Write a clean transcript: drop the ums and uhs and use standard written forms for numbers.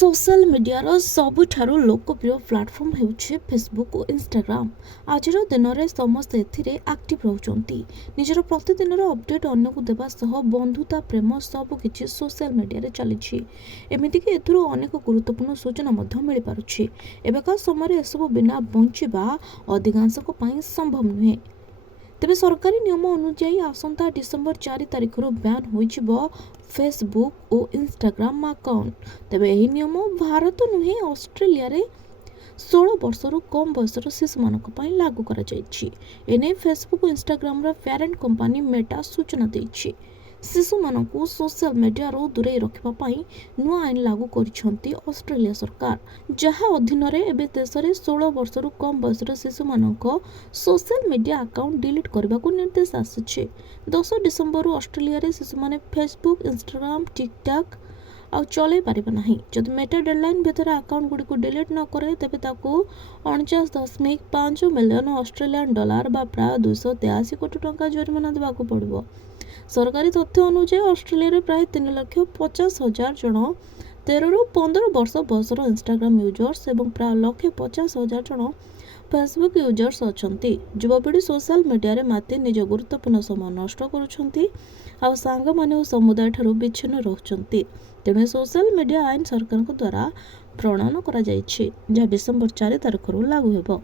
Social media सबुठारु लोकप्रिय platform हेउछि Facebook और Instagram. आजिर दिन में समस्त एथिरे एक्टिव रहउचंती। निजर प्रतिदिन अपडेट अन्य को देवा सह बंधुता प्रेम सबकिछि सोशल मीडिया रे चलिछि। एमितिकि एथुरु अनेक गुरुत्वपूर्ण सूचना मध्य मिल पारुछि। एबेका समय एसबु बिना बंचिबा अधिकांशक पई संभव नुहे। तेबे सरकारी नियम अनुଯାयी आसंता डिसेम्बर 4 तारिख बैन हो फेसबुक और इंस्टाग्राम अकाउंट। तेबे यही नियम भारत नुहे ऑस्ट्रेलिया रे 16 वर्षर कम बयसर शिशु मानक पई लागू करा जायछि। एने फेसबुक और इंस्टाग्राम रा पेरेंट कंपनी मेटा सूचना देछि। शिशु मानकु सोशल मीडिया रो दूरे रखिबा पई नुआ आईन लागू करिसंती ऑस्ट्रेलिया सरकार, जहा अधीन रे एबे देश रे 16 वर्षर कम बयसर शिशु मानक सोशल मीडिया अकाउंट डिलीट करबा को निर्देश आछे। 10 डिसेम्बर ऑस्ट्रेलिया रे शिशु माने फेसबुक, इंस्टाग्राम, टिकटॉक आ चले पारिबा नाही। जदि मेटा डेडलाइन भीतर अकाउंट गुडी को डिलीट न करे तेबे ताको 49.5 मिलियन ऑस्ट्रेलियन डॉलर बा प्राय 283 कोटी टंका जरिमाना देबाको पड़िबो। सरकारी तथ्य अनुसार ऑस्ट्रेलिया रे प्राय 3,50,000 जन 13 ରୁ 15 वर्ष बयसर इंस्टाग्राम यूजर्स एवं प्राय 1,50,000 जन फेसबुक यूजर्स अछंती। युवपीढ़ी सोशल मीडिया रे माते निज गुरुत्वपूर्ण समय नष्ट करुछंती आ सांग माने समुदाय ठारू विच्छिन्न रहउछंती। तेणे सोशल मीडिया आईन सरकार द्वारा प्रणयन करा जायछि, जहा डिसेम्बर 4 तारिख लागू हेबो।